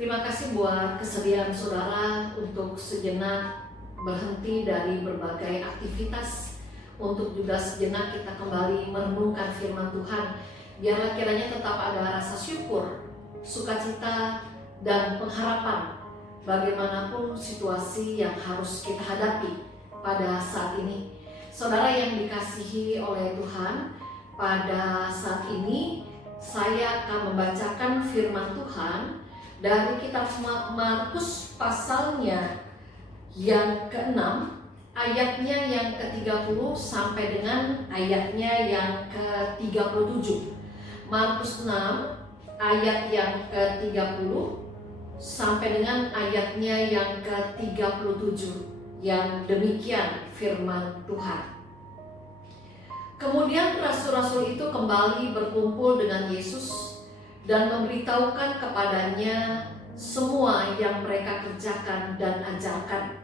Terima kasih buat kesediaan saudara untuk sejenak berhenti dari berbagai aktivitas untuk juga sejenak kita kembali merenungkan firman Tuhan. Biarlah kiranya tetap ada rasa syukur, sukacita, dan pengharapan bagaimanapun situasi yang harus kita hadapi pada saat ini. Saudara yang dikasihi oleh Tuhan, pada saat ini saya akan membacakan firman Tuhan dari kitab Markus pasalnya yang ke-6, ayatnya yang ke-30 sampai dengan ayatnya yang ke-37. Markus 6 ayat yang ke-30 sampai dengan ayatnya yang ke-37, yang demikian firman Tuhan. Kemudian rasul-rasul itu kembali berkumpul dengan Yesus dan memberitahukan kepadanya semua yang mereka kerjakan dan ajarkan.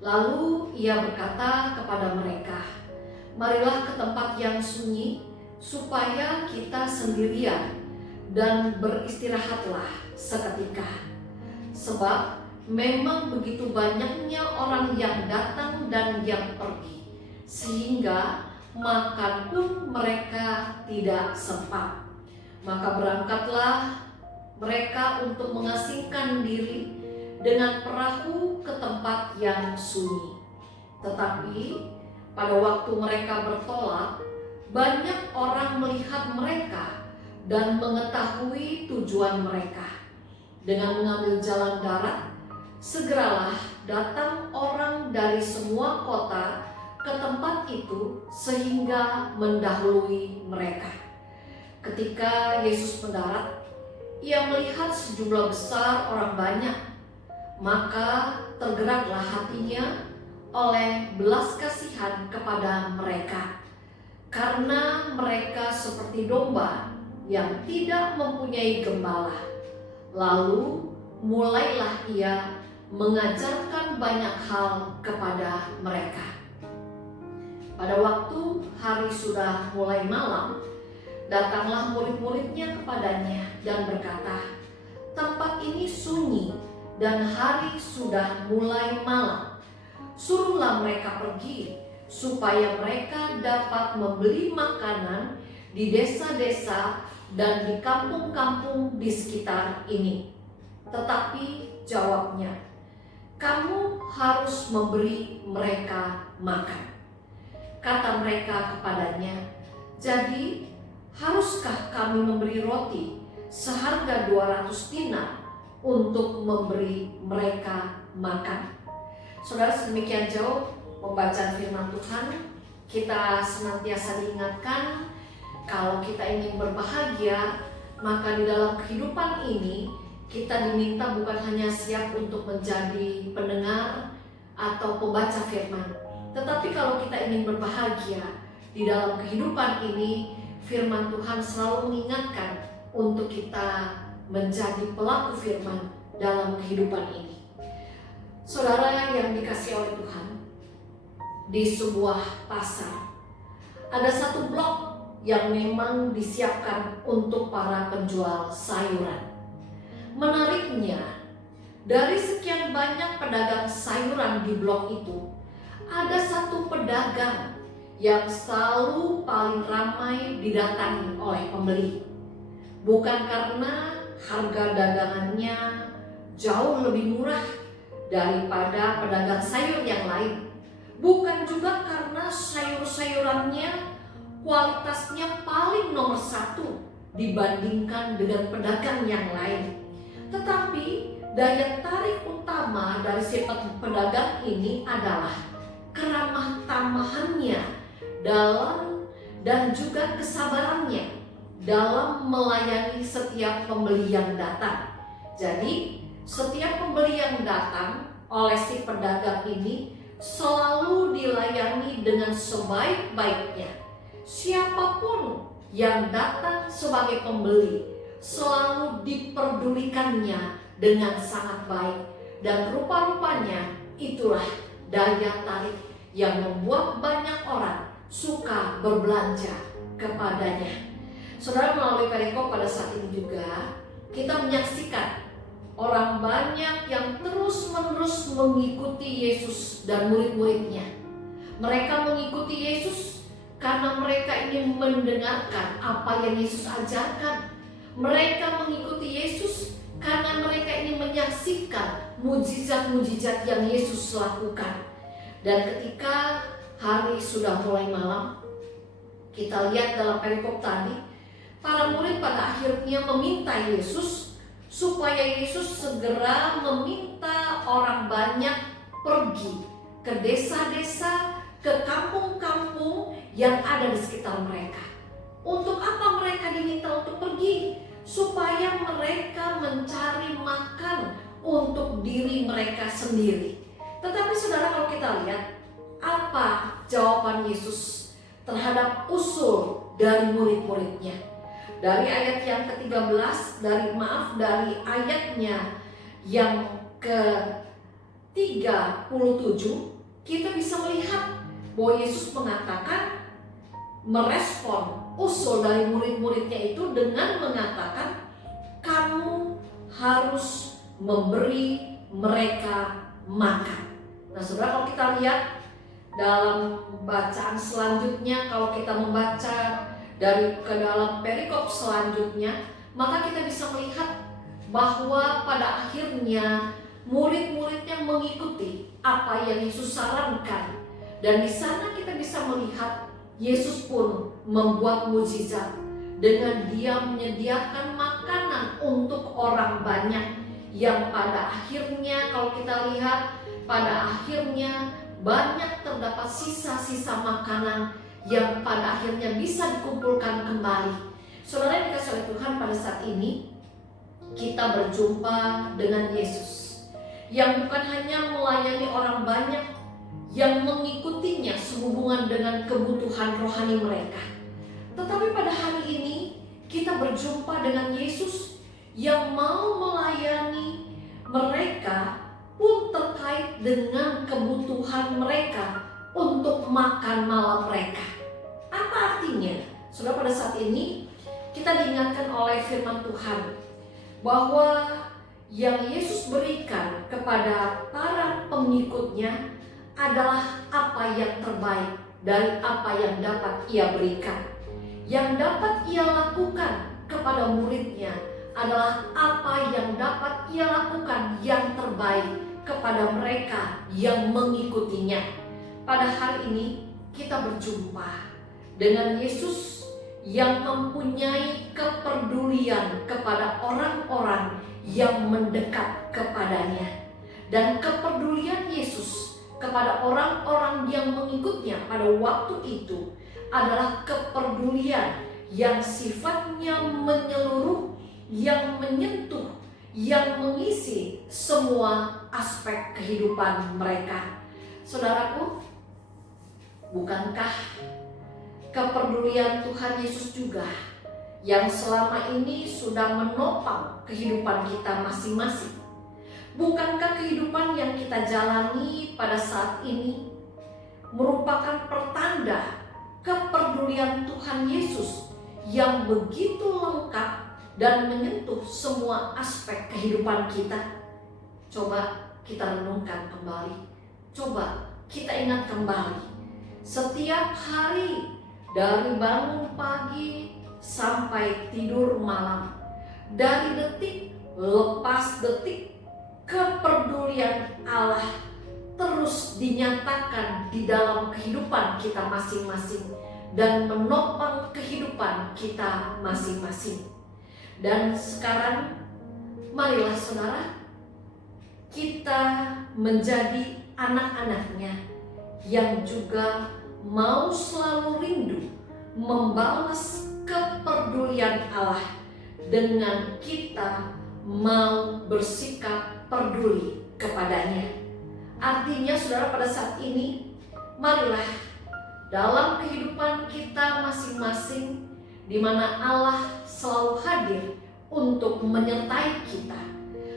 Lalu ia berkata kepada mereka, "Marilah ke tempat yang sunyi, supaya kita sendirian dan beristirahatlah seketika. Sebab memang begitu banyaknya orang yang datang dan yang pergi, sehingga makan pun mereka tidak sempat. Maka berangkatlah mereka untuk mengasingkan diri dengan perahu ke tempat yang sunyi. Tetapi pada waktu mereka bertolak, banyak orang melihat mereka dan mengetahui tujuan mereka. Dengan mengambil jalan darat, segeralah datang orang dari semua kota ke tempat itu sehingga mendahului mereka. Ketika Yesus mendarat, ia melihat sejumlah besar orang banyak, maka tergeraklah hatinya oleh belas kasihan kepada mereka, karena mereka seperti domba yang tidak mempunyai gembala. Lalu mulailah ia mengajarkan banyak hal kepada mereka. Pada waktu hari sudah mulai malam, datanglah murid-muridnya kepadanya dan berkata, "Tempat ini sunyi dan hari sudah mulai malam. Suruhlah mereka pergi, supaya mereka dapat membeli makanan di desa-desa dan di kampung-kampung di sekitar ini." Tetapi jawabnya, "Kamu harus memberi mereka makan." Kata mereka kepadanya, "Jadi haruskah kami memberi roti seharga 200 dinar untuk memberi mereka makan?" Saudara, sedemikian jauh pembacaan firman Tuhan, kita senantiasa diingatkan kalau kita ingin berbahagia, maka di dalam kehidupan ini kita diminta bukan hanya siap untuk menjadi pendengar atau pembaca firman, tetapi kalau kita ingin berbahagia di dalam kehidupan ini, firman Tuhan selalu mengingatkan untuk kita menjadi pelaku firman dalam kehidupan ini. Saudara yang dikasihi oleh Tuhan, di sebuah pasar ada satu blok yang memang disiapkan untuk para penjual sayuran. Menariknya, dari sekian banyak pedagang sayuran di blok itu, ada satu pedagang yang selalu paling ramai didatangi oleh pembeli. Bukan karena harga dagangannya jauh lebih murah daripada pedagang sayur yang lain. Bukan juga karena sayur-sayurannya kualitasnya paling nomor satu dibandingkan dengan pedagang yang lain. Tetapi daya tarik utama dari si pedagang ini adalah keramah tamahannya dan juga kesabarannya dalam melayani setiap pembeli yang datang. Jadi setiap pembeli yang datang oleh si pedagang ini selalu dilayani dengan sebaik-baiknya. Siapapun yang datang sebagai pembeli selalu diperdulikannya dengan sangat baik, dan rupa-rupanya itulah daya tarik yang membuat banyak orang suka berbelanja kepadanya. Saudara, melalui perikop pada saat ini juga kita menyaksikan orang banyak yang terus-menerus mengikuti Yesus dan murid-muridnya. Mereka mengikuti Yesus karena mereka ingin mendengarkan apa yang Yesus ajarkan. Mereka mengikuti Yesus karena mereka ingin menyaksikan mujizat-mujizat yang Yesus lakukan. Dan ketika hari sudah mulai malam, kita lihat dalam perikop tadi, para murid pada akhirnya meminta Yesus supaya Yesus segera meminta orang banyak pergi ke desa-desa, ke kampung-kampung yang ada di sekitar mereka. Untuk apa mereka diminta untuk pergi? Supaya mereka mencari makan untuk diri mereka sendiri. Tetapi saudara, kalau kita lihat apa jawaban Yesus terhadap usul dari murid-muridnya. Dari ayat yang ke-13, dari ayatnya yang ke-37, kita bisa melihat bahwa Yesus mengatakan, merespon usul dari murid-muridnya itu dengan mengatakan, kamu harus memberi mereka makan. Nah saudara, kalau kita lihat dalam bacaan selanjutnya, kalau kita membaca ke dalam perikop selanjutnya, maka kita bisa melihat bahwa pada akhirnya murid-muridnya mengikuti apa yang Yesus sarankan. Dan di sana kita bisa melihat Yesus pun membuat mujizat dengan Dia menyediakan makanan untuk orang banyak, yang pada akhirnya kalau kita lihat pada akhirnya banyak terdapat sisa-sisa makanan yang pada akhirnya bisa dikumpulkan kembali. Saudara yang dikasihi oleh Tuhan, pada saat ini kita berjumpa dengan Yesus yang bukan hanya melayani orang banyak yang mengikutinya sehubungan dengan kebutuhan rohani mereka, tetapi pada hari ini kita berjumpa dengan Yesus yang mau melayani mereka pun terkait dengan kebutuhan mereka untuk makan malam mereka. Apa artinya? Saudara, pada saat ini kita diingatkan oleh firman Tuhan bahwa yang Yesus berikan kepada para pengikutnya adalah apa yang terbaik dari apa yang dapat Ia berikan. Yang dapat Ia lakukan kepada muridnya adalah apa yang dapat Ia lakukan yang terbaik kepada mereka yang mengikutinya. Pada hari ini kita berjumpa dengan Yesus yang mempunyai kepedulian kepada orang-orang yang mendekat kepadanya. Dan kepedulian Yesus kepada orang-orang yang mengikutnya pada waktu itu adalah kepedulian yang sifatnya menyeluruh, yang menyentuh, yang mengisi semua aspek kehidupan mereka. Saudaraku, bukankah kepedulian Tuhan Yesus juga yang selama ini sudah menopang kehidupan kita masing-masing? Bukankah kehidupan yang kita jalani pada saat ini merupakan pertanda kepedulian Tuhan Yesus yang begitu lengkap dan menyentuh semua aspek kehidupan kita? Coba kita renungkan kembali, coba kita ingat kembali. Setiap hari dari bangun pagi sampai tidur malam, dari detik lepas detik, kepedulian Allah terus dinyatakan di dalam kehidupan kita masing-masing dan menopang kehidupan kita masing-masing. Dan sekarang marilah saudara, kita menjadi anak-anaknya yang juga mau selalu rindu membalas kepedulian Allah dengan kita mau bersikap peduli kepadanya. Artinya saudara, pada saat ini marilah dalam kehidupan kita masing-masing, di mana Allah selalu hadir untuk menyertai kita,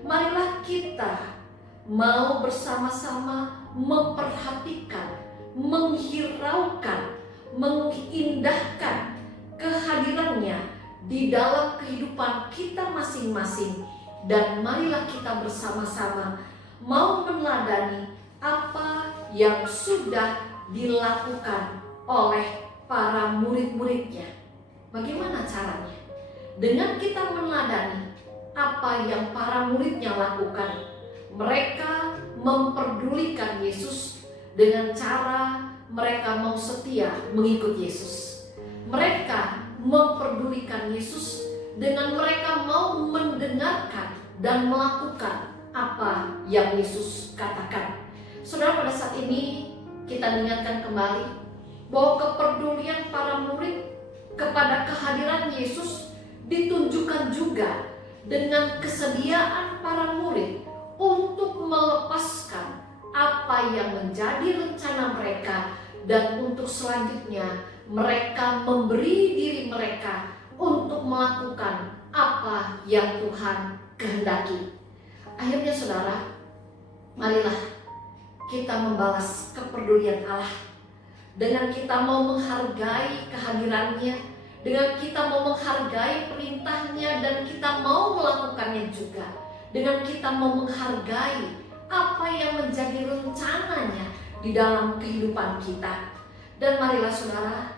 marilah kita mau bersama-sama memperhatikan, menghiraukan, mengindahkan kehadirannya di dalam kehidupan kita masing-masing, Dan marilah kita bersama-sama mau meneladani apa yang sudah dilakukan oleh para murid-muridnya. Bagaimana caranya? Dengan kita meneladani apa yang para muridnya lakukan. Mereka memperdulikan Yesus dengan cara mereka mau setia mengikut Yesus. Mereka memperdulikan Yesus dengan mereka mau mendengarkan dan melakukan apa yang Yesus katakan. Saudara, pada saat ini kita ingatkan kembali bahwa kepedulian para murid kepada kehadiran Yesus ditunjukkan juga dengan kesediaan para murid untuk melepaskan apa yang menjadi rencana mereka, dan untuk selanjutnya mereka memberi diri mereka untuk melakukan apa yang Tuhan kehendaki. Akhirnya saudara, marilah kita membalas kepedulian Allah dengan kita mau menghargai kehadirannya, dengan kita mau menghargai perintahnya, dan kita mau melakukannya juga, dengan kita mau menghargai apa yang menjadi rencananya di dalam kehidupan kita. Dan marilah saudara,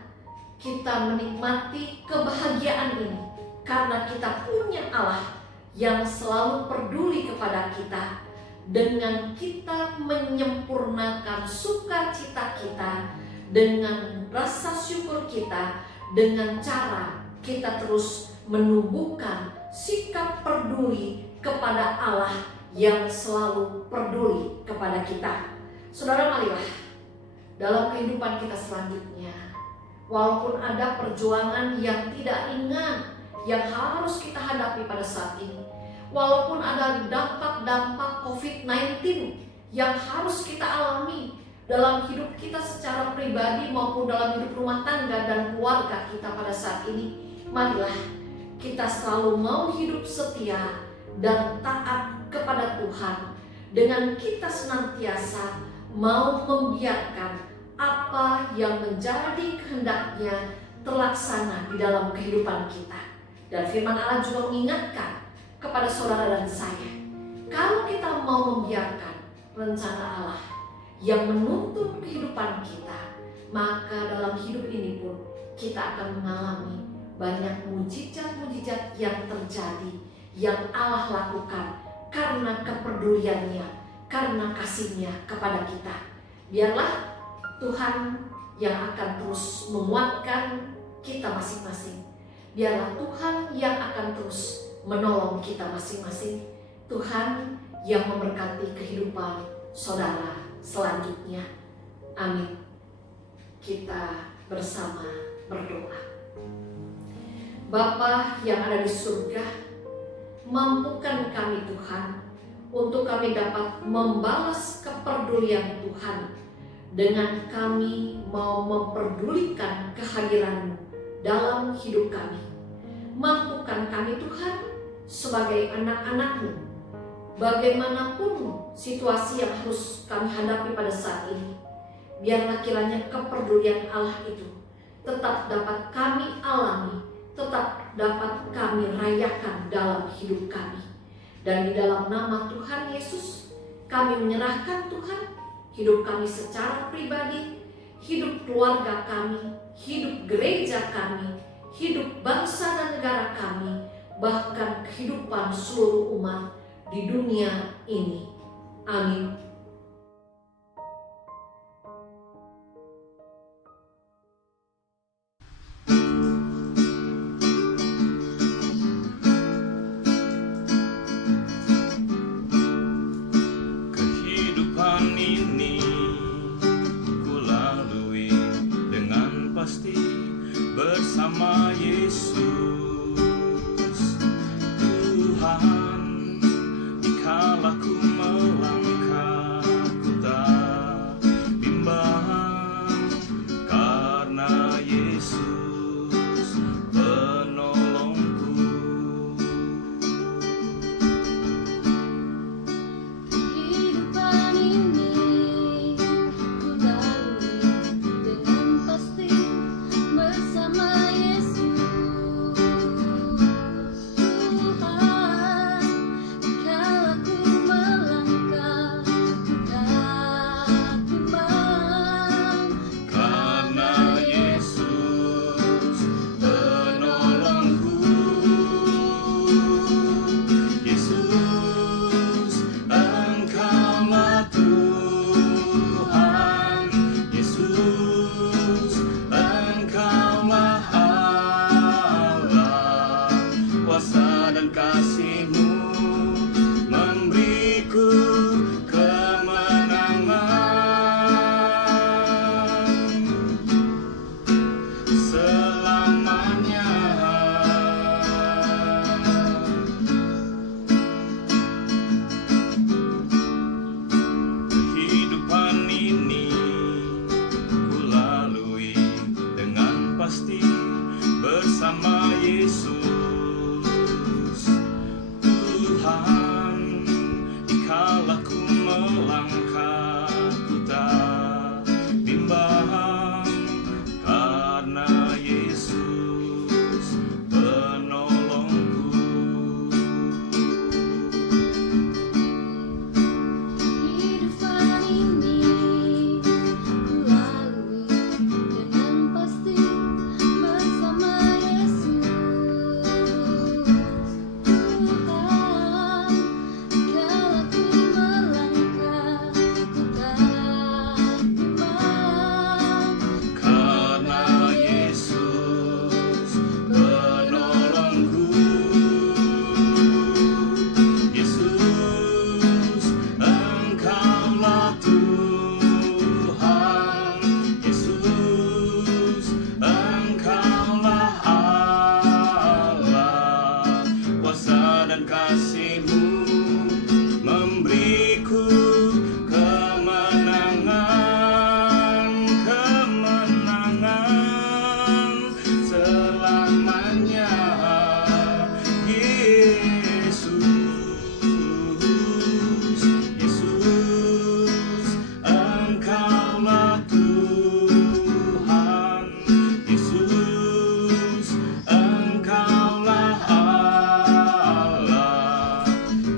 kita menikmati kebahagiaan ini karena kita punya Allah yang selalu peduli kepada kita. Dengan kita menyempurnakan sukacita kita, dengan rasa syukur kita, dengan cara kita terus menumbuhkan sikap peduli kepada Allah yang selalu peduli kepada kita. Saudara, marilah dalam kehidupan kita selanjutnya, walaupun ada perjuangan yang tidak ringan yang harus kita hadapi pada saat ini, walaupun ada dampak-dampak COVID-19 yang harus kita alami dalam hidup kita secara pribadi maupun dalam hidup rumah tangga dan keluarga kita pada saat ini, marilah kita selalu mau hidup setia dan taat kepada Tuhan, dengan kita senantiasa mau membiarkan apa yang menjadi kehendaknya terlaksana di dalam kehidupan kita. Dan firman Allah juga mengingatkan kepada saudara dan saya, kalau kita mau membiarkan rencana Allah yang menuntun kehidupan kita, maka dalam hidup ini pun kita akan mengalami banyak mujizat-mujizat yang terjadi, yang Allah lakukan karena kepeduliannya, karena kasihnya kepada kita. Biarlah Tuhan yang akan terus menguatkan kita masing-masing. Biarlah Tuhan yang akan terus menolong kita masing-masing. Tuhan yang memberkati kehidupan saudara selanjutnya. Amin. Kita bersama berdoa. Bapa yang ada di surga, mampukan kami Tuhan untuk kami dapat membalas kepedulian Tuhan dengan kami mau memperdulikan kehadiran-Mu dalam hidup kami. Mampukan kami Tuhan sebagai anak-anak-Mu, bagaimanapun situasi yang harus kami hadapi pada saat ini, biarlah kiranya kepedulian Allah itu tetap dapat kami alami, tetap dapat kami rayakan dalam hidup kami. Dan di dalam nama Tuhan Yesus, kami menyerahkan Tuhan hidup kami secara pribadi, hidup keluarga kami, hidup gereja kami, hidup bangsa dan negara kami, bahkan kehidupan seluruh umat di dunia ini. Amin. Bersama Yesus Tuhan, dikala ku melangkah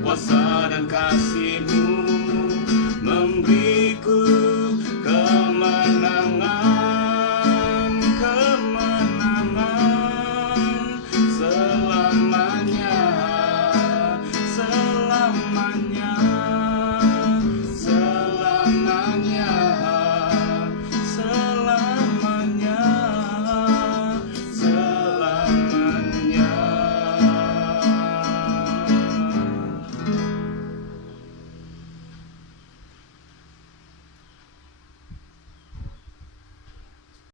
kuasa dan kasih-Mu